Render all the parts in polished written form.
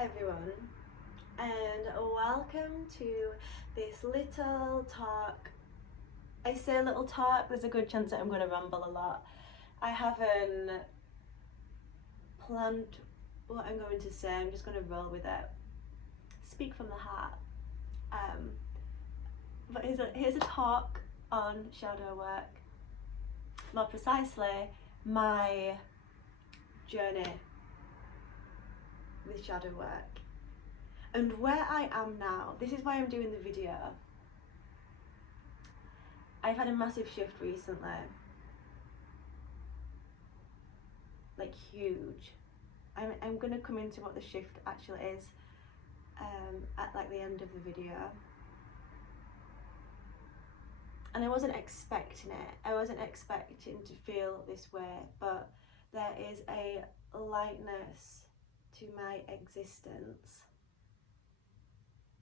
everyone, and welcome to this little talk. I say little talk, there's a good chance that I'm going to ramble a lot. I haven't planned what I'm going to say, I'm just going to roll with it. Speak from the heart. But here's a talk on shadow work. More precisely, my journey with shadow work and where I am now. This is why I'm doing the video. I've had a massive shift recently, like huge. I'm gonna come into what the shift actually is at like the end of the video. And I wasn't expecting it. I wasn't expecting to feel this way, but there is a lightness to my existence,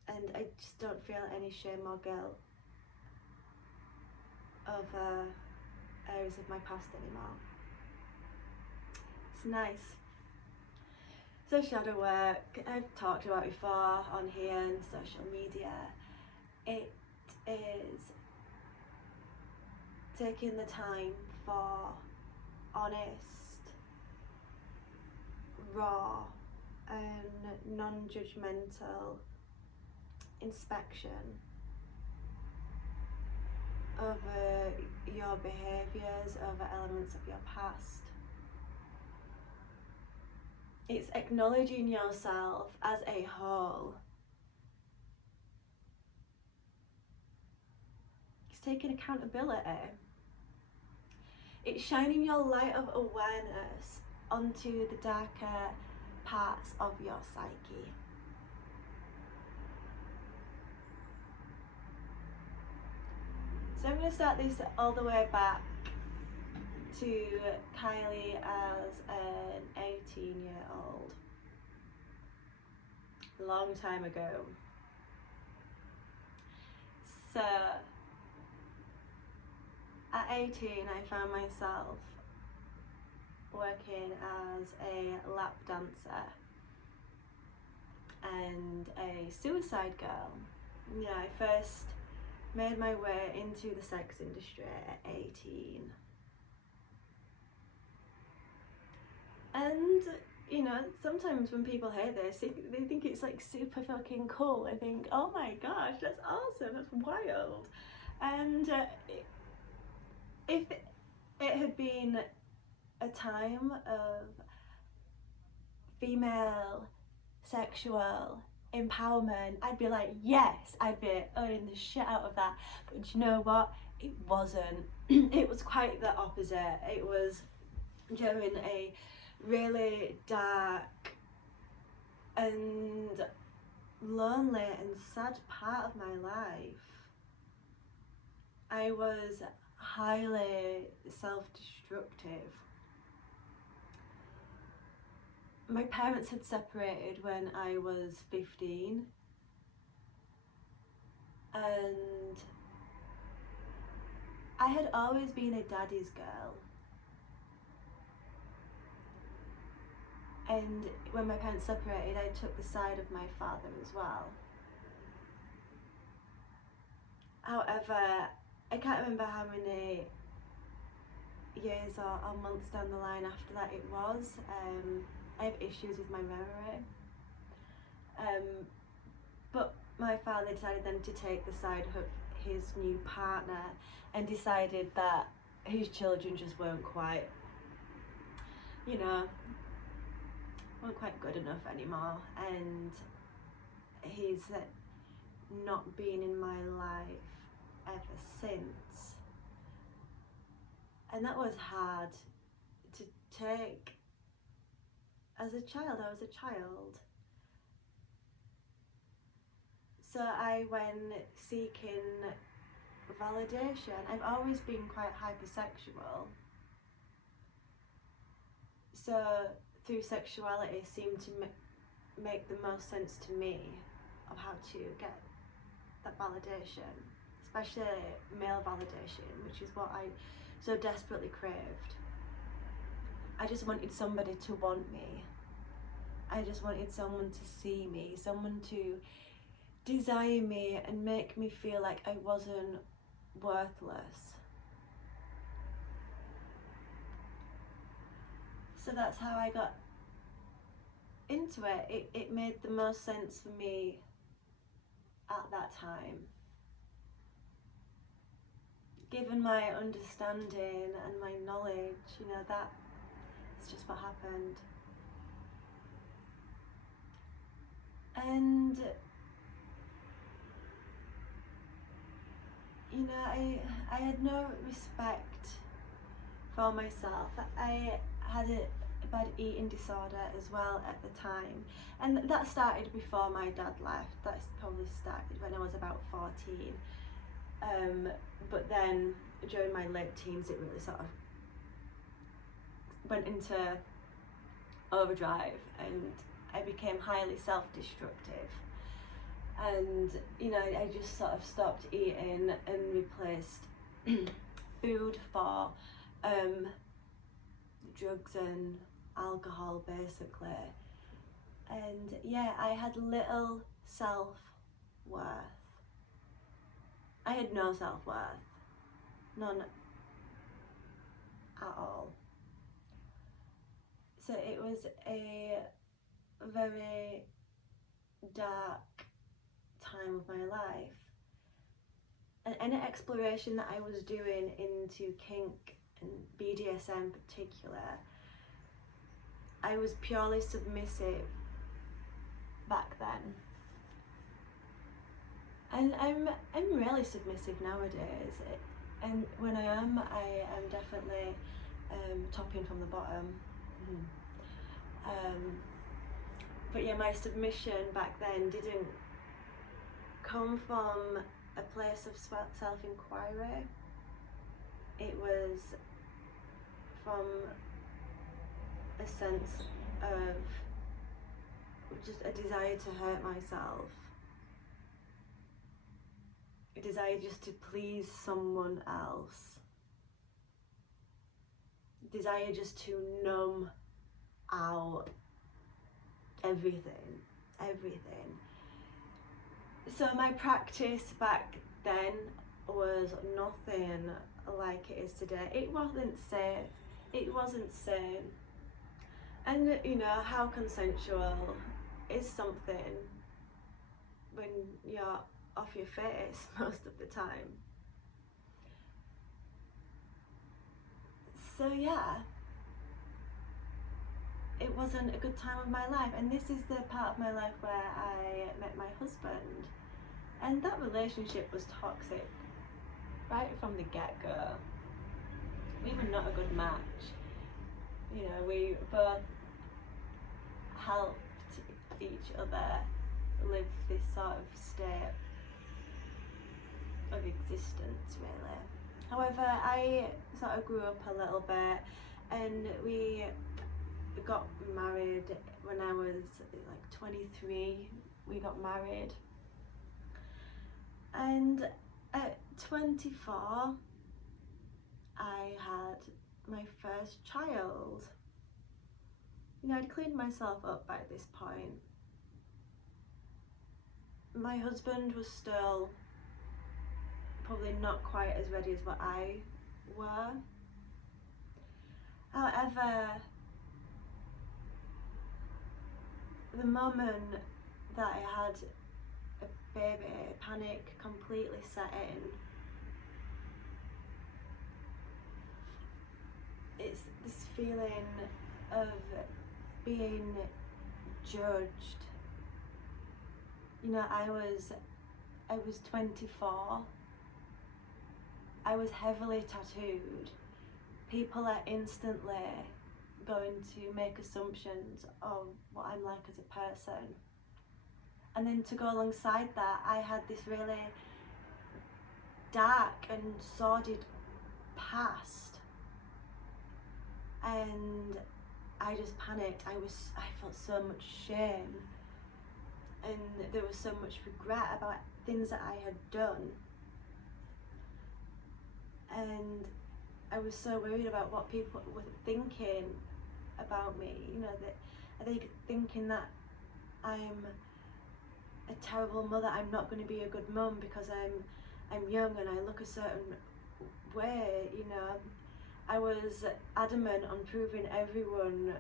and I just don't feel any shame or guilt over areas of my past anymore. It's nice. So shadow work, I've talked about before on here and social media. It is taking the time for honest, raw and non-judgmental inspection over your behaviours, over elements of your past. It's acknowledging yourself as a whole. It's taking accountability. It's shining your light of awareness onto the darker parts of your psyche. So I'm going to start this all the way back to Kylie as an 18-year-old. A long time ago. So at 18 I found myself working as a lap dancer and a suicide girl. Yeah, I first made my way into the sex industry at 18. And you know, sometimes when people hear this, they think it's like super fucking cool. I think, oh my gosh, that's awesome, that's wild. And if it had been a time of female sexual empowerment, I'd be like, yes, I'd be owning the shit out of that. But you know what? It wasn't. It was quite the opposite. It was during a really dark and lonely and sad part of my life. I was highly self-destructive. My parents had separated when I was 15, and I had always been a daddy's girl. And when my parents separated, I took the side of my father as well. However, I can't remember how many years or months down the line after that it was. I have issues with my memory. But my father decided then to take the side of his new partner and decided that his children just weren't quite, weren't quite good enough anymore, and he's not been in my life ever since. And that was hard to take. As a child, I was a child. So I went seeking validation. I've always been quite hypersexual. So through sexuality seemed to make the most sense to me of how to get that validation, especially male validation, which is what I so desperately craved. I just wanted somebody to want me. I I just wanted someone to see me, someone to desire me and make me feel like I wasn't worthless. So that's how I got into it. It made the most sense for me at that time. Given my understanding and my knowledge, that's just what happened. And I had no respect for myself. I had a bad eating disorder as well at the time, and that started before my dad left. That probably started when I was about 14, but then during my late teens it really sort of went into overdrive, and I became highly self-destructive. And I just sort of stopped eating and replaced food for drugs and alcohol, basically. And yeah, I had little self-worth. I had no self-worth, none at all. So it was a very dark time of my life, and any exploration that I was doing into kink and BDSM in particular, I was purely submissive back then, and I'm really submissive nowadays, and when I am definitely topping from the bottom. But yeah, my submission back then didn't come from a place of self-inquiry. It was from a sense of just a desire to hurt myself, a desire just to please someone else, a desire just to numb out everything. So my practice back then was nothing like it is today. It wasn't safe, it wasn't sane, and how consensual is something when you're off your face most of the time. So yeah, it wasn't a good time of my life, and this is the part of my life where I met my husband, and that relationship was toxic right from the get-go. We were not a good match. We both helped each other live this sort of state of existence, really. However, I sort of grew up a little bit, and we got married when I was like 23. We got married, and at 24 I had my first child. I'd cleaned myself up by this point. My husband was still probably not quite as ready as what I were. However, the moment that I had a baby, panic completely set in. It's this feeling of being judged. I was 24. I was heavily tattooed. People are instantly going to make assumptions of what I'm like as a person. And then to go alongside that, I had this really dark and sordid past. And I just panicked. I felt so much shame, and there was so much regret about things that I had done, and I was so worried about what people were thinking about me, that Are they thinking that I'm a terrible mother? I'm not going to be a good mum because I'm young and I look a certain way, you know. I was adamant on proving everyone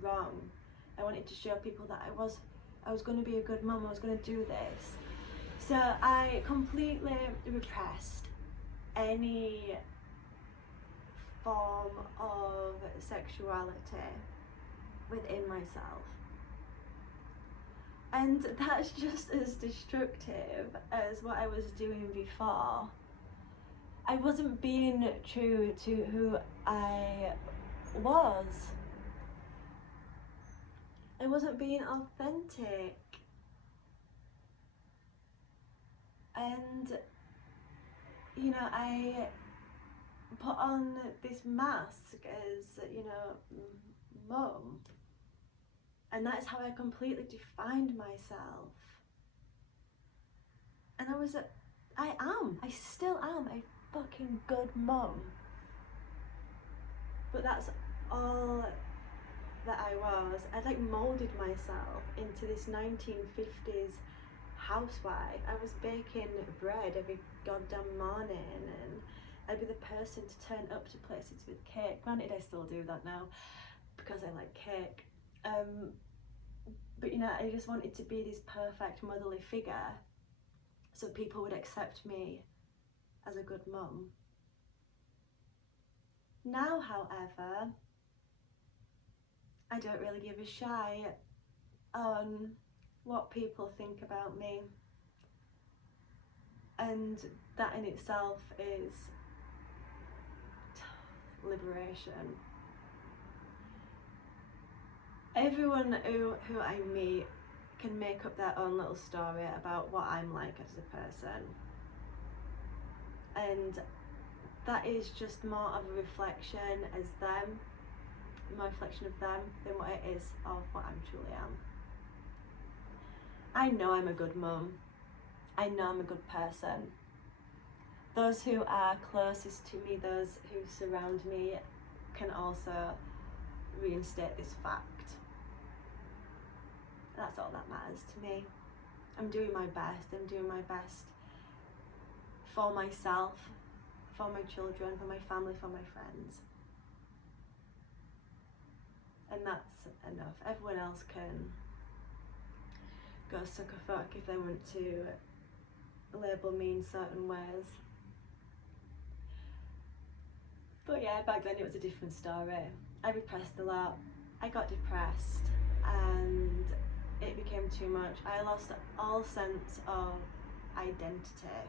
wrong. I wanted to show people that I was going to be a good mum, I was going to do this. So I completely repressed any form of sexuality within myself. And that's just as destructive as what I was doing before. I wasn't being true to who I was. I wasn't being authentic. And, you know, I put on this mask as, you know, mum. And that's how I completely defined myself. And I still am a fucking good mum. But that's all that I was. I'd like moulded myself into this 1950s housewife. I was baking bread every goddamn morning, and I'd be the person to turn up to places with cake. Granted, I still do that now because I like cake. But you know, I just wanted to be this perfect motherly figure so people would accept me as a good mum. Now, however, I don't really give a shit on what people think about me, and that in itself is liberation. Everyone who I meet can make up their own little story about what I'm like as a person, and that is just more of a reflection as them, more reflection of them than what it is of what I truly am. I know I'm a good mum. I know I'm a good person. Those who are closest to me, those who surround me, can also reinstate this fact. That's all that matters to me. I'm doing my best. I'm doing my best for myself, for my children, for my family, for my friends. And that's enough. Everyone else can go suck a fuck if they want to label me in certain ways. But yeah, back then it was a different story. I repressed a lot. I got depressed and it became too much. I lost all sense of identity.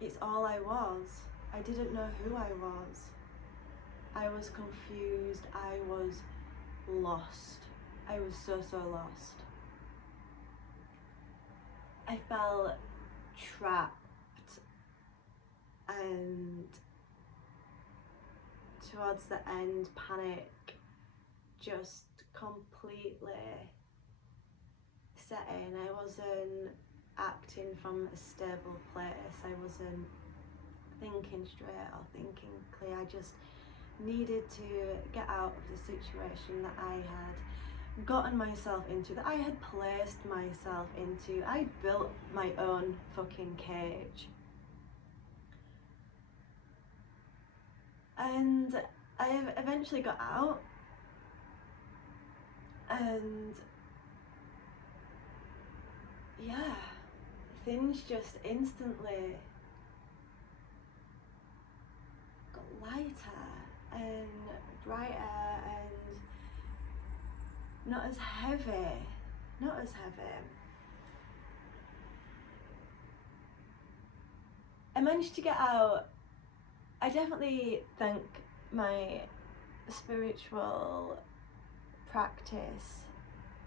It's all I was. I didn't know who I was. I was confused. I was lost. I was so lost. I felt trapped, and towards the end, panic just completely set in. I wasn't acting from a stable place. I wasn't thinking straight or thinking clear. I just needed to get out of the situation that I had gotten myself into, that I had placed myself into. I built my own fucking cage. And I eventually got out, and yeah, things just instantly got lighter and brighter and not as heavy. I managed to get out. I definitely thank my spiritual practice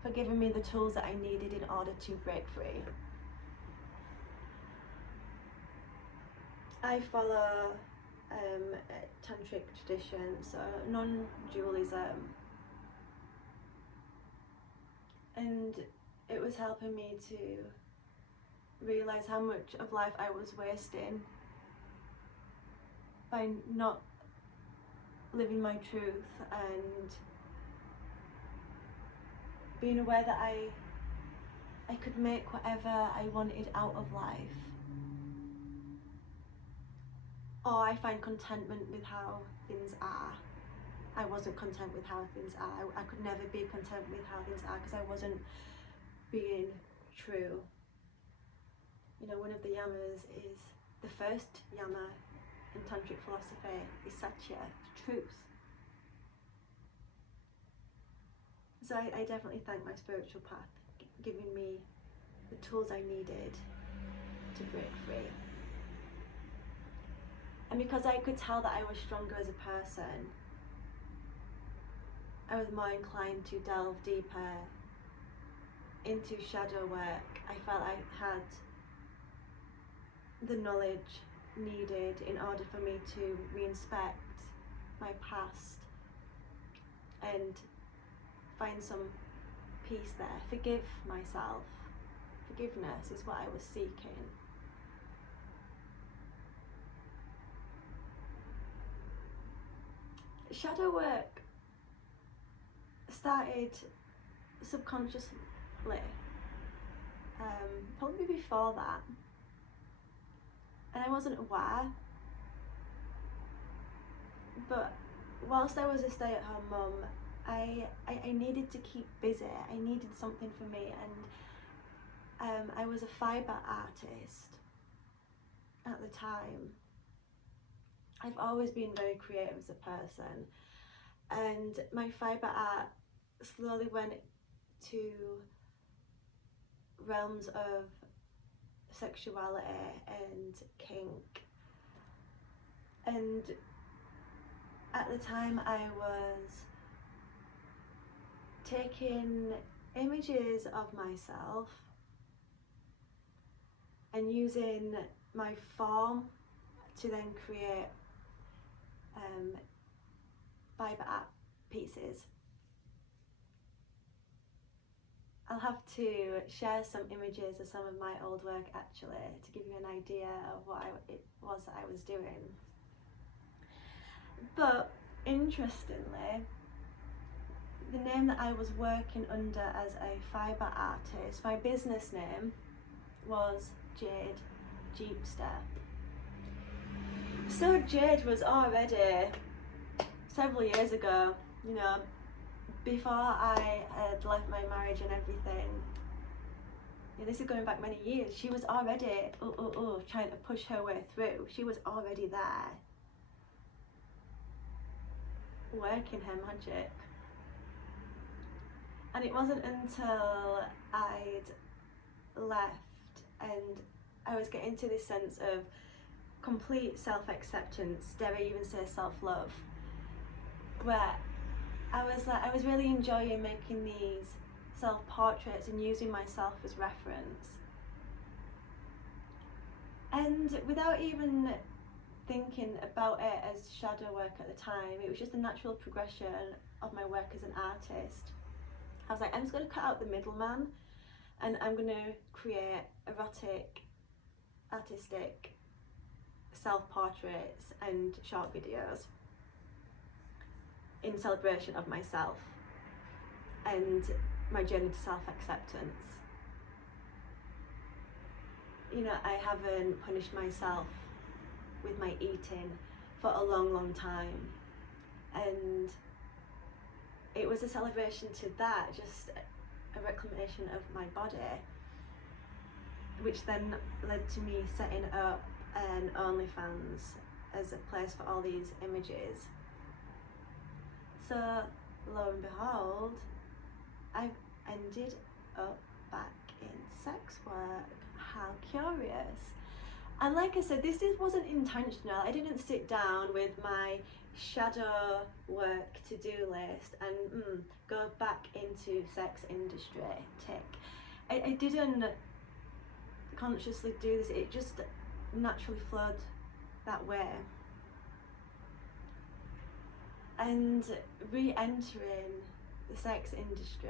for giving me the tools that I needed in order to break free. I follow a tantric tradition, so non-dualism, and it was helping me to realise how much of life I was wasting by not living my truth and being aware that I could make whatever I wanted out of life. Or I find contentment with how things are. I wasn't content with how things are. I could never be content with how things are because I wasn't being true. You know, one of the yamas is, the first yama in tantric philosophy is satya, truth. So I definitely thank my spiritual path giving me the tools I needed to break free. And because I could tell that I was stronger as a person, I was more inclined to delve deeper into shadow work. I felt I had the knowledge needed in order for me to reinspect my past and find some peace there. Forgive myself. Forgiveness is what I was seeking. Shadow work started subconsciously, probably before that, and I wasn't aware, but whilst I was a stay-at-home mum, I needed to keep busy. I needed something for me, and I was a fibre artist at the time. I've always been very creative as a person, and my fibre art slowly went to realms of sexuality and kink. And at the time I was taking images of myself and using my form to then create fibre art pieces. I'll have to share some images of some of my old work actually to give you an idea of what it was that I was doing. But interestingly, the name that I was working under as a fibre artist, my business name was Jade Jeepster. So Jade was already several years ago, you know, before I had left my marriage and everything. Yeah, this is going back many years. She was already trying to push her way through. She was already there, working her magic. And it wasn't until I'd left and I was getting to this sense of complete self-acceptance, dare I even say self-love, where I was really enjoying making these self-portraits and using myself as reference. And without even thinking about it as shadow work at the time, it was just a natural progression of my work as an artist. I was like, I'm just going to cut out the middleman and I'm going to create erotic, artistic self-portraits and short videos in celebration of myself and my journey to self-acceptance. You know, I haven't punished myself with my eating for a long time, and it was a celebration to that, just a reclamation of my body, which then led to me setting up an OnlyFans as a place for all these images. So lo and behold, I've ended up back in sex work. How curious. And like I said, this wasn't intentional. I didn't sit down with my shadow work to-do list and go back into sex industry, tick. I didn't consciously do this, it just naturally flowed that way. And re-entering the sex industry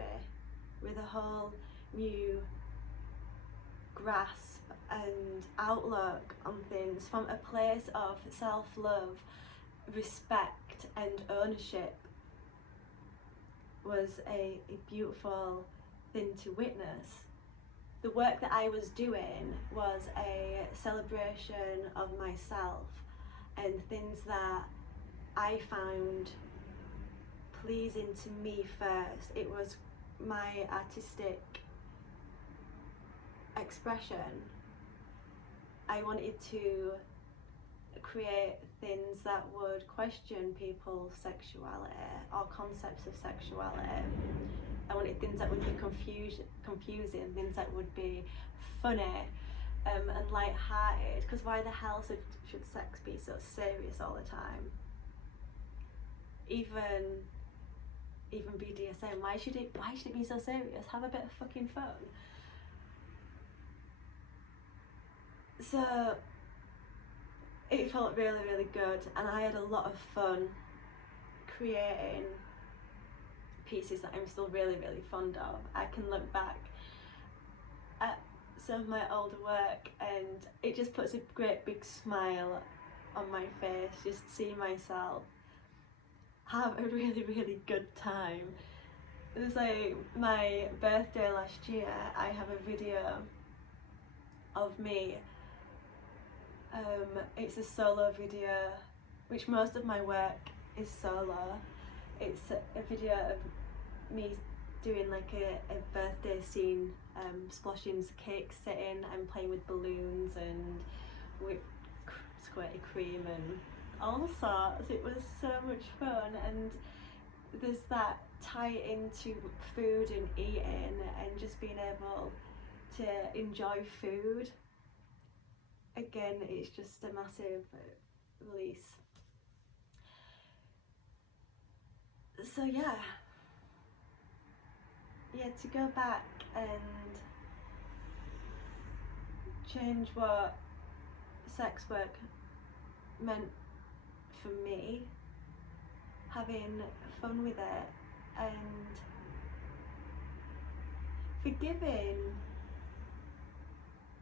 with a whole new grasp and outlook on things from a place of self-love respect and ownership was a beautiful thing to witness. The work that I was doing was a celebration of myself and things that I found pleasing to me first. It was my artistic expression. I wanted to create things that would question people's sexuality or concepts of sexuality. I wanted things that would be confusing, things that would be funny and light-hearted, because why the hell should sex be so serious all the time? Even BDSM, why should it be so serious? Have a bit of fucking fun. So it felt really, really good, and I had a lot of fun creating pieces that I'm still really, really fond of. I can look back at some of my older work and it just puts a great big smile on my face, just see myself have a really, really good time. It was like my birthday last year, I have a video of me. It's a solo video, which most of my work is solo. It's a video of me doing like a birthday scene, splashing cake sitting and playing with balloons and whipped squirty cream and all sorts. It was so much fun, and there's that tie into food and eating and just being able to enjoy food. Again, it's just a massive release. So yeah, to go back and change what sex work meant for me, having fun with it and forgiving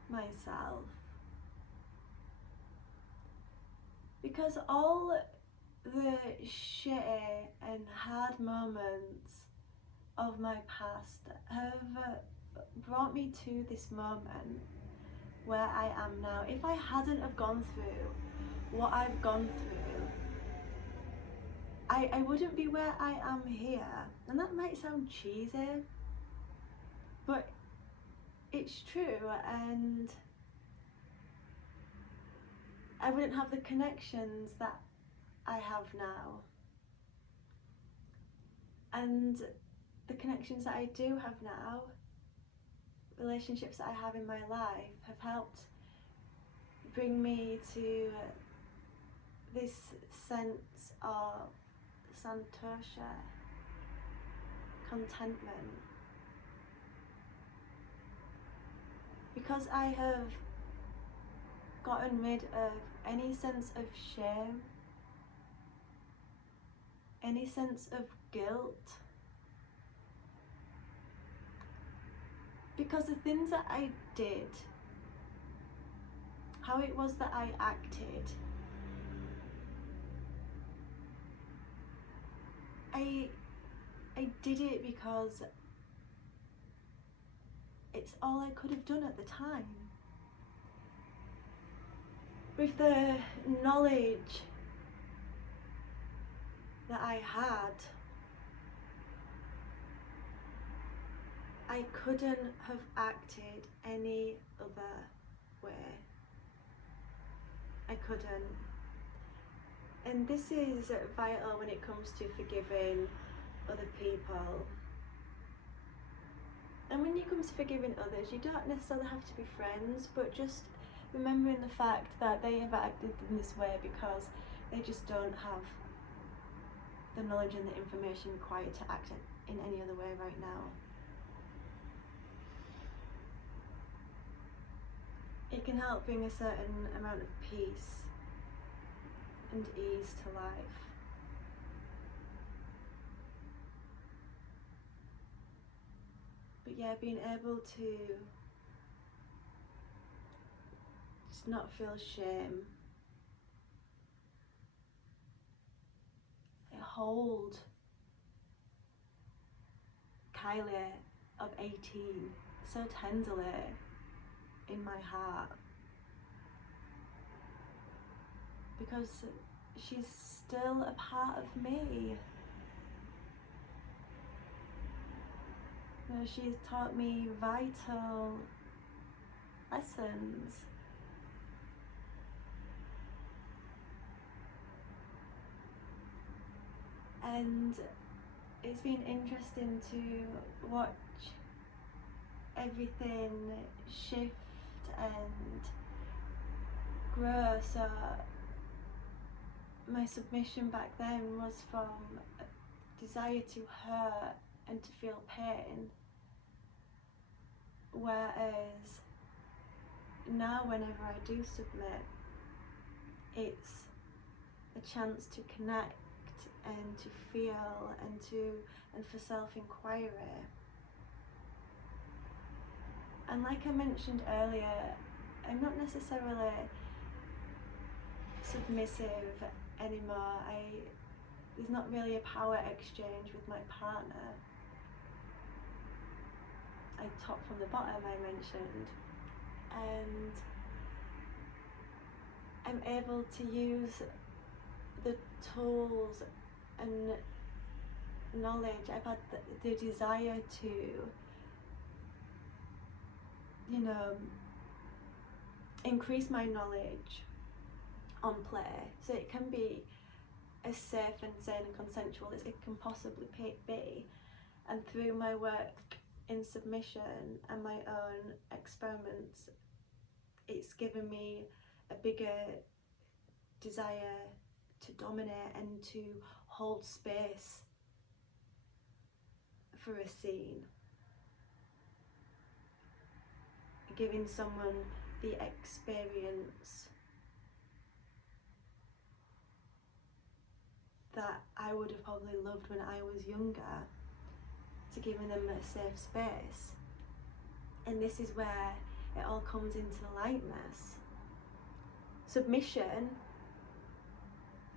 myself, because all the shitty and hard moments of my past have brought me to this moment where I am now. If I hadn't have gone through what I've gone through, I wouldn't be where I am here. And that might sound cheesy, but it's true, and I wouldn't have the connections that I have now. And the connections that I do have now, relationships that I have in my life, have helped bring me to this sense of santosha, contentment. Because I have gotten rid of any sense of shame, any sense of guilt. Because the things that I did, how it was that I acted, I did it because it's all I could have done at the time. With the knowledge that I had, I couldn't have acted any other way. I couldn't. And this is vital when it comes to forgiving other people. And when it comes to forgiving others, you don't necessarily have to be friends, but just remembering the fact that they have acted in this way because they just don't have the knowledge and the information required to act in any other way right now. It can help bring a certain amount of peace and ease to life. But yeah, being able to just not feel shame hold Kylie of 18 so tenderly in my heart, because she's still a part of me. You know, she's taught me vital lessons. And it's been interesting to watch everything shift and grow. So my submission back then was from a desire to hurt and to feel pain, whereas now whenever I do submit, it's a chance to connect and to feel and for self-inquiry. And like I mentioned earlier, I'm not necessarily submissive anymore. There's not really a power exchange with my partner. I top from the bottom, I mentioned, and I'm able to use the tools and knowledge. I've had the desire to, you know, increase my knowledge on play so it can be as safe and sane and consensual as it can possibly be. And through my work in submission and my own experiments, it's given me a bigger desire to dominate and to hold space for a scene, giving someone the experience that I would have probably loved when I was younger, to giving them a safe space. And this is where it all comes into lightness. Submission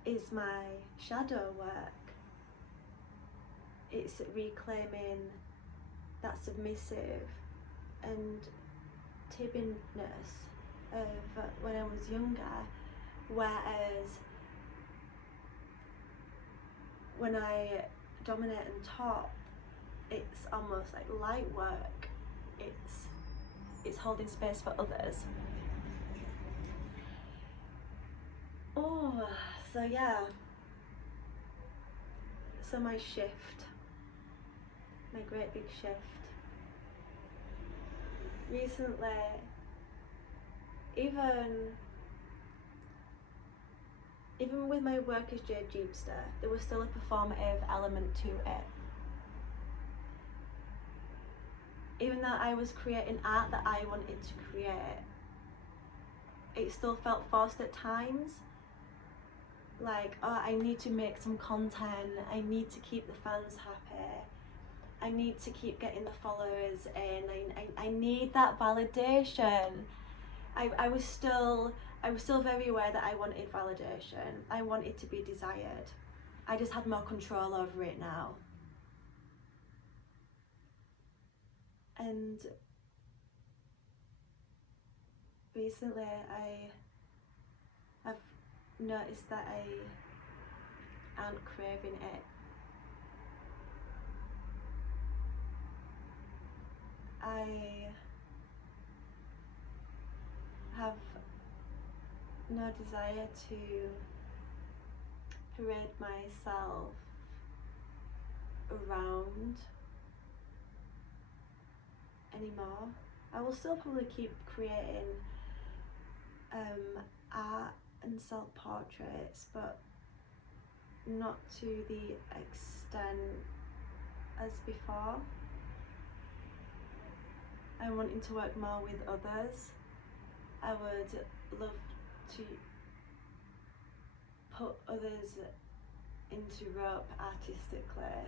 is my shadow work. It's reclaiming that submissive and timidness of when I was younger, whereas when I dominate and top, it's almost like light work. It's holding space for others. Oh, so yeah. So my shift, my great big shift. Recently, even with my work as Jade Jeepster, there was still a performative element to it. Even though I was creating art that I wanted to create, it still felt forced at times. Like, oh, I need to make some content, I need to keep the fans happy, I need to keep getting the followers in, I need that validation. I was still very aware that I wanted validation. I wanted to be desired. I just had more control over it now. And recently I've noticed that I aren't craving it. I have no desire to parade myself around anymore. I will still probably keep creating art and self-portraits, but not to the extent as before. I'm wanting to work more with others. I would love to put others into rope artistically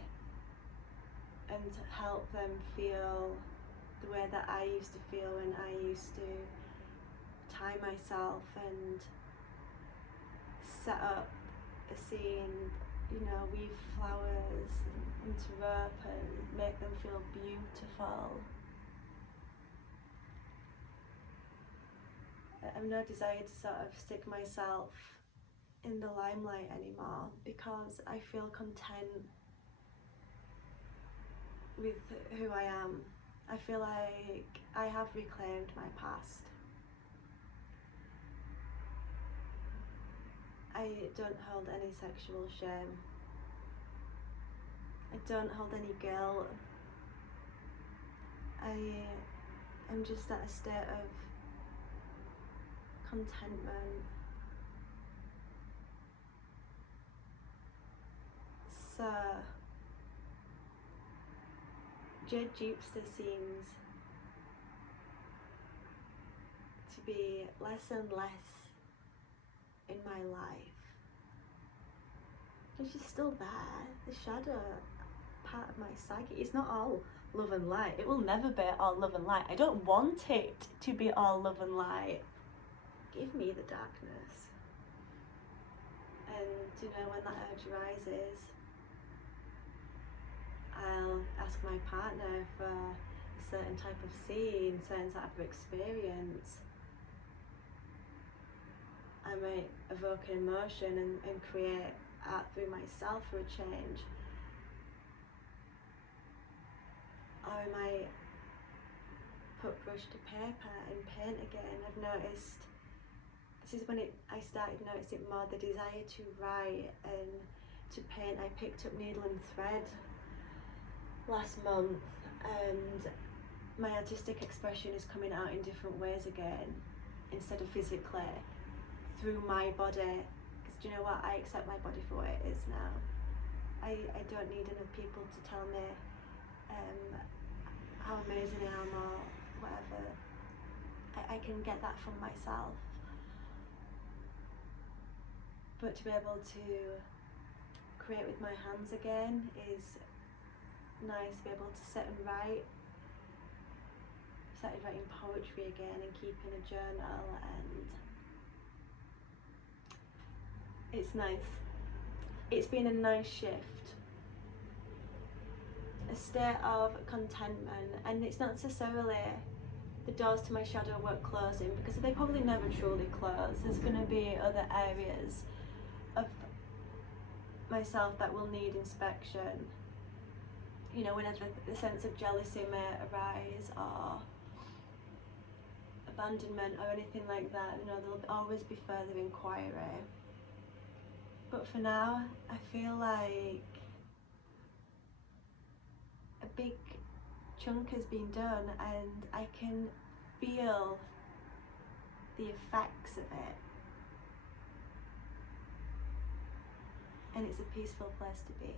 and help them feel the way that I used to feel when I used to tie myself and set up a scene, weave flowers into rope and make them feel beautiful. I have no desire to sort of stick myself in the limelight anymore, because I feel content with who I am. I feel like I have reclaimed my past. I don't hold any sexual shame. I don't hold any guilt. I am just at a state of contentment. So, Jade Jeepster seems to be less and less in my life. But she's still there, the shadow part of my psyche. It's not all love and light. It will never be all love and light. I don't want it to be all love and light. Give me the darkness. And when that urge rises, I'll ask my partner for a certain type of scene, certain type of experience. I might evoke an emotion and create art through myself for a change. Or I might put brush to paper and paint again. I've noticed, this is when I started noticing more the desire to write and to paint. I picked up needle and thread last month, and my artistic expression is coming out in different ways again, instead of physically, through my body. Because do you know what? I accept my body for what it is now. I don't need enough people to tell me how amazing I am or whatever. I can get that from myself. But to be able to create with my hands again is nice. To be able to sit and write. I started writing poetry again and keeping a journal, and it's nice. It's been a nice shift, a state of contentment, and it's not necessarily the doors to my shadow work closing, because they probably never truly close. There's going to be other areas of myself that will need inspection. Whenever the sense of jealousy may arise, or abandonment or anything like that, there'll always be further inquiry. But for now, I feel like a big chunk has been done, and I can feel the effects of it. And it's a peaceful place to be.